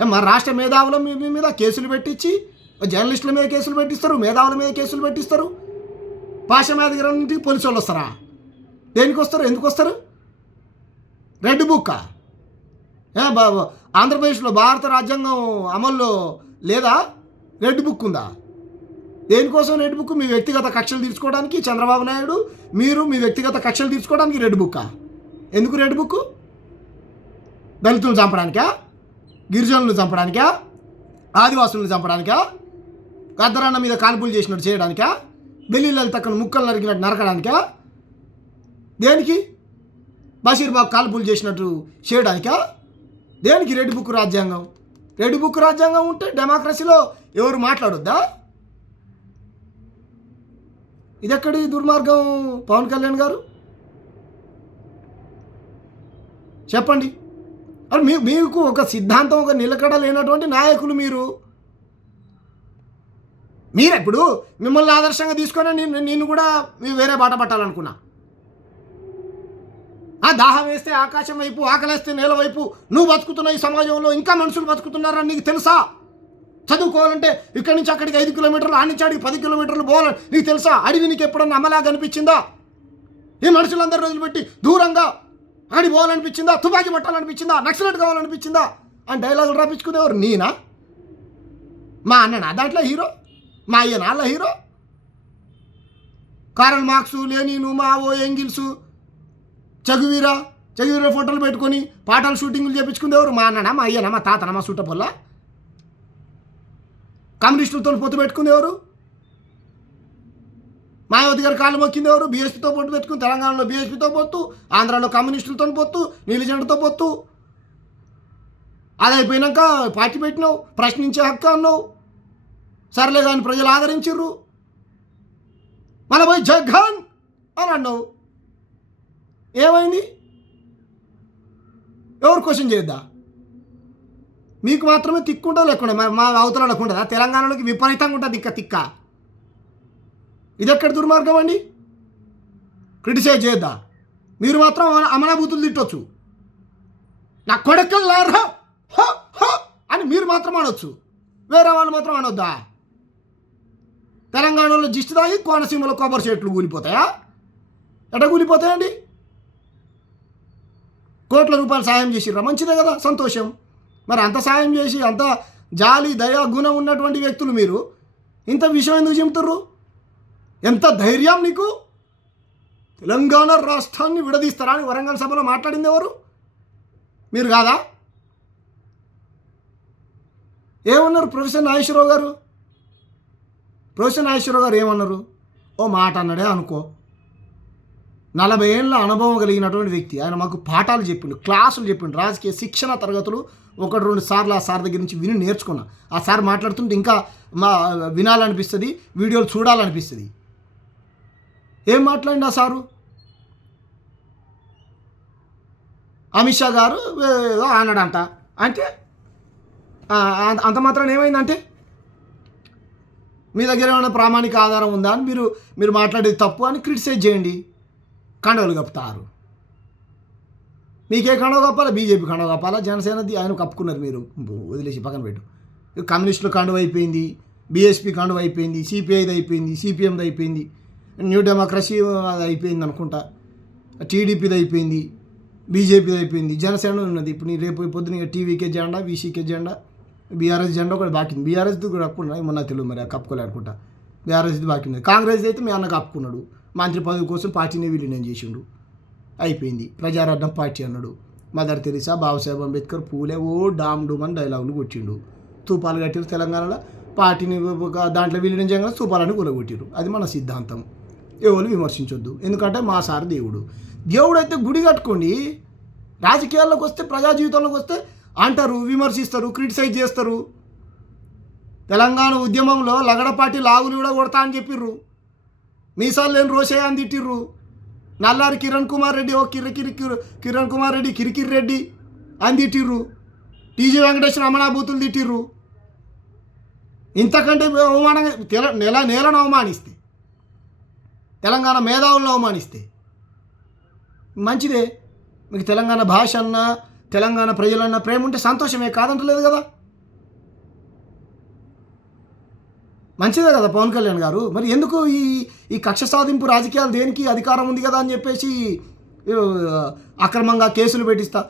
మా రాష్ట్ర మేధావుల మీద కేసులు పెట్టించి జర్నలిస్టుల మీద కేసులు పెట్టిస్తారు, మేధావుల మీద కేసులు పెట్టిస్తారు. పాశమేధగిరి నుండి పోలీసు వాళ్ళు వస్తారా? దేనికి వస్తారు? ఎందుకు వస్తారు? రెడ్ బుక్కా? ఆంధ్రప్రదేశ్లో భారత రాజ్యాంగం అమల్లో లేదా? రెడ్ బుక్ ఉందా? దేనికోసం రెడ్ బుక్? మీ వ్యక్తిగత కక్షలు తీర్చుకోవడానికి చంద్రబాబు నాయుడు మీరు మీ వ్యక్తిగత కక్షలు తీర్చుకోవడానికి రెడ్ బుక్కా? ఎందుకు రెడ్ బుక్? దళితులను చంపడానికా? గిరిజనులను చంపడానికా? ఆదివాసులను చంపడానికా? గద్దరన్న మీద కాల్పులు చేసినట్టు చేయడానికా? బెల్లిళ్ళ తక్కను ముక్కలు నరికినట్టు నరకడానికా? దేనికి? బషీర్బాబు కాల్పులు చేసినట్టు చేయడానికా? దేనికి రెడ్ బుక్ రాజ్యాంగం? రెడ్ బుక్ రాజ్యాంగం ఉంటే డెమోక్రసీలో ఎవరు మాట్లాడొద్దా? ఇదెక్కడి దుర్మార్గం పవన్ కళ్యాణ్ గారు? చెప్పండి. మీకు ఒక సిద్ధాంతం, ఒక నిలకడ లేనటువంటి నాయకులు మీరు. మీరెప్పుడు మిమ్మల్ని ఆదర్శంగా తీసుకొని నేను కూడా వేరే బాట పట్టాలనుకున్నా. దాహం వేస్తే ఆకాశం వైపు, ఆకలేస్తే నేల వైపు నువ్వు బతుకుతున్న ఈ సమాజంలో ఇంకా మనుషులు బతుకుతున్నారని నీకు తెలుసా? చదువుకోవాలంటే ఇక్కడి నుంచి అక్కడికి 5 కిలోమీటర్లు, ఆడి నుంచి ఆడికి 10 కిలోమీటర్లు పోవాలని నీకు తెలుసా? అడవి నీకు ఎప్పుడన్నా అమ్మలాగా అనిపించిందా? ఈ మనుషులందరూ వదిలిపెట్టి దూరంగా అక్కడికి పోవాలనిపించిందా? తుపాకీ పట్టాలనిపించిందా? నక్సలెట్ కావాలనిపించిందా? అని డైలాగులు రాపించుకునేవారు నేనా? మా అన్ననా దాంట్లో హీరో? మా అయ్యనా అలా hero? Karl Marx, Lenin, Mao, Engels, Che Guevara ఫోటోలు పెట్టుకొని పాటలు షూటింగ్లు చేయించుకునేవారు మా అన్ననా, మా అయ్యనా, మా తాతనా, మా సుట్టపొల్ల? కమ్యూనిస్టులతో పొత్తు పెట్టుకునేవారు? మాయావతి గారు కాళ్ళు మొక్కిందేవారు? బీఎస్పీతో పొత్తు పెట్టుకుని తెలంగాణలో బీఎస్పీతో పొత్తు, ఆంధ్రాలో కమ్యూనిస్టులతో పొత్తు, నీలిజెండతో పొత్తు. అది అయిపోయినాక పార్టీ పెట్టినావు, ప్రశ్నించే హక్కు అన్నావు. సర్లే కానీ ప్రజలు ఆదరించిర్రు. మన పోయి జగన్ అని అన్నావు. ఏమైంది? ఎవరు క్వశ్చన్ చేద్దా? మీకు మాత్రమే తిక్కుంటా లేకుండా మా అవతలకు ఉంటుందా? తెలంగాణలోకి విపరీతంగా ఉంటుంది తిక్క. ఇదెక్కడ దుర్మార్గం అండి? క్రిటిసైజ్ చేద్దా? మీరు మాత్రం అమనాభూతులు తిట్టొచ్చు. నా కొడకల్లారా అని మీరు మాత్రం అనొచ్చు, వేరే వాళ్ళు మాత్రం అనొద్దా? తెలంగాణలో జిస్ట్ తాగి కోనసీమలో కొబ్బరి చెట్లు కూలిపోతాయా? ఎట కూలిపోతాయండి? కోట్ల రూపాయలు సాయం చేసిర్రా, మంచిదే కదా, సంతోషం. మరి అంత సాయం చేసి అంత జాలి దయా గుణం ఉన్నటువంటి వ్యక్తులు మీరు ఇంత విషయం ఎందుకు చెబుతుర్రు? ఎంత ధైర్యం నీకు? తెలంగాణ రాష్ట్రాన్ని విడదీస్తారా అని వరంగల్ సభలో మాట్లాడింది ఎవరు? మీరు కాదా? ఏమన్నారు ప్రొఫెసర్ నాగేశ్వరరావు గారు? ప్రొఫెసర్ నాగేశ్వరరావు గారు ఏమన్నారు? ఓ మాట అన్నాడే అనుకో. 40 ఏళ్ళ అనుభవం కలిగినటువంటి వ్యక్తి. ఆయన మాకు పాఠాలు చెప్పిండు, క్లాసులు చెప్పిండు, రాజకీయ శిక్షణ తరగతులు 1-2 సార్లు ఆ సార్ దగ్గర నుంచి విని నేర్చుకున్నా. ఆ సార్ మాట్లాడుతుంటే ఇంకా వినాలనిపిస్తుంది, వీడియోలు చూడాలనిపిస్తుంది. ఏం మాట్లాడిండు ఆ సారు? అమిత్ షా గారు ఏదో అన్నాడంట అంటే అంత మాత్రం ఏమైందంటే మీ దగ్గర ఏమైనా ప్రామాణిక ఆధారం ఉందా అని మీరు మాట్లాడేది తప్పు అని క్రిటిసైజ్ చేయండి. కండవలు కప్పుతారు. మీకే కండవ కప్పాలా? బీజేపీ కండవ కప్పాలా? జనసేనది ఆయన కప్పుకున్నారు, మీరు వదిలేసి పక్కన పెట్టు. కమ్యూనిస్టులు కండవ అయిపోయింది, బీఎస్పీ కండవ అయిపోయింది, సిపిఐది అయిపోయింది, సిపిఎంది అయిపోయింది, న్యూ డెమోక్రసీ అది అయిపోయింది అనుకుంటా, టీడీపీది అయిపోయింది, బీజేపీది అయిపోయింది, జనసేన ఉన్నది. ఇప్పుడు నీ రేపు పొద్దున టీవీకే జెండా, వీసీకే జెండా, బీఆర్ఎస్ జెండా ఒకటి బాకీ ఉంది. బీఆర్ఎస్ది కూడా కప్పుకున్నా, మొన్న తెలియదు మరి కప్పుకోలే అనుకుంటా. బీఆర్ఎస్ది బాకీ ఉంది. కాంగ్రెస్ అయితే మీ అన్న కప్పుకున్నాడు, మంత్రి పదవి కోసం పార్టీని విలీనం చేసిండు, అయిపోయింది. ప్రజారాజ్యం పార్టీ అన్నాడు. మదర్ తెరిసా, బాబాసాహెబ్ అంబేద్కర్, పూలే ఓ డామ్ డూమ్ అని డైలాగులు కొట్టిండు. స్తూపాలు కట్టిరు తెలంగాణలో, పార్టీని దాంట్లో విలీనం చేయగానే స్తూపాలని కూలగొట్టిరు. అది మన సిద్ధాంతం, ఎవరు విమర్శించొద్దు. ఎందుకంటే మా సార్ దేవుడు. దేవుడు అయితే గుడి కట్టుకోండి. రాజకీయాల్లోకి వస్తే, ప్రజా జీవితంలోకి వస్తే అంటారు, విమర్శిస్తారు, క్రిటిసైజ్ చేస్తారు. తెలంగాణ ఉద్యమంలో లగడపాటి లాగులు కూడా కొడతా అని చెప్పిర్రు. మీసాలు లేని రోషయ్య అని తిట్టిర్రు. నల్లారి కిరణ్ కుమార్ రెడ్డి కిరణ్ కుమార్ రెడ్డి కిరికిరి రెడ్డి అని తిట్టిర్రు. టీజీ వెంకటేశ్వర అమనాభూతులు తిట్టిర్రు. ఇంతకంటే అవమానంగా నేలను అవమానిస్తే, తెలంగాణ మేధావులను అవమానిస్తే మంచిదే. మీకు తెలంగాణ భాష అన్నా, తెలంగాణ ప్రజలన్నా ప్రేమ ఉంటే సంతోషమే, కాదంటలేదు కదా. మంచిదే కదా పవన్ కళ్యాణ్ గారు. మరి ఎందుకు ఈ ఈ కక్ష సాధింపు రాజకీయాలు దేనికి? అధికారం ఉంది కదా అని చెప్పేసి అక్రమంగా కేసులు పెట్టిస్తా.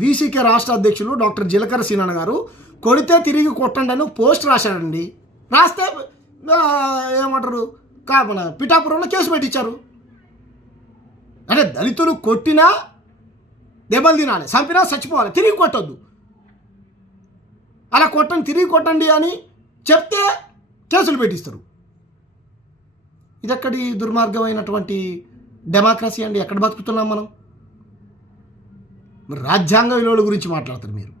వీసీకే రాష్ట్ర అధ్యక్షులు డాక్టర్ జిలకర సీనన్న గారు కొడితే తిరిగి కొట్టండి అని పోస్ట్ రాశాడండి. రాస్తే ఏమంటారు మన పిఠాపురంలో కేసు పెట్టించారు. అంటే దళితులు కొట్టినా దెబ్బలు తినాలి, చంపినా చచ్చిపోవాలి, తిరిగి కొట్టొద్దు. అలా కొట్టండి, తిరిగి కొట్టండి అని చెప్తే కేసులు పెట్టిస్తారు. ఇదెక్కడి దుర్మార్గమైనటువంటి డెమోక్రసీ అండి? ఎక్కడ బతుకుతున్నాం మనం? మరి రాజ్యాంగ విలువల గురించి మాట్లాడతారు మీరు.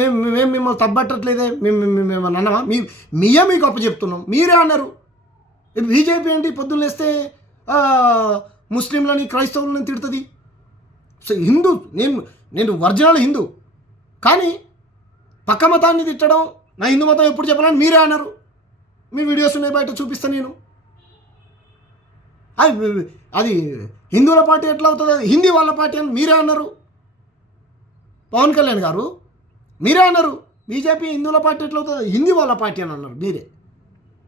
మేము మిమ్మల్ని తప్పట్టట్లేదే, మేము అన్నామా? మీకు గొప్ప చెప్తున్నాం, మీరే అన్నారు. బీజేపీ ఏంటి పొద్దున్న లేస్తే ముస్లింలని క్రైస్తవులని తిడుతుంది. సో హిందూ, నేను ఒరిజినల్ హిందూ, కానీ పక్క మతాన్ని తిట్టడం నా హిందూ మతం ఎప్పుడు చెప్పాలని మీరే అన్నారు. మీ వీడియోస్ ఉన్నాయి, బయట చూపిస్తాను నేను. అది హిందువుల పార్టీ ఎట్లా అవుతుంది? అది హిందీ వాళ్ళ పార్టీ అని మీరే అన్నారు. పవన్ కళ్యాణ్ గారు మీరే అన్నారు. బీజేపీ హిందువుల పార్టీ ఎట్లా అవుతుంది? హిందీ వాళ్ళ పార్టీ అని అన్నారు మీరే.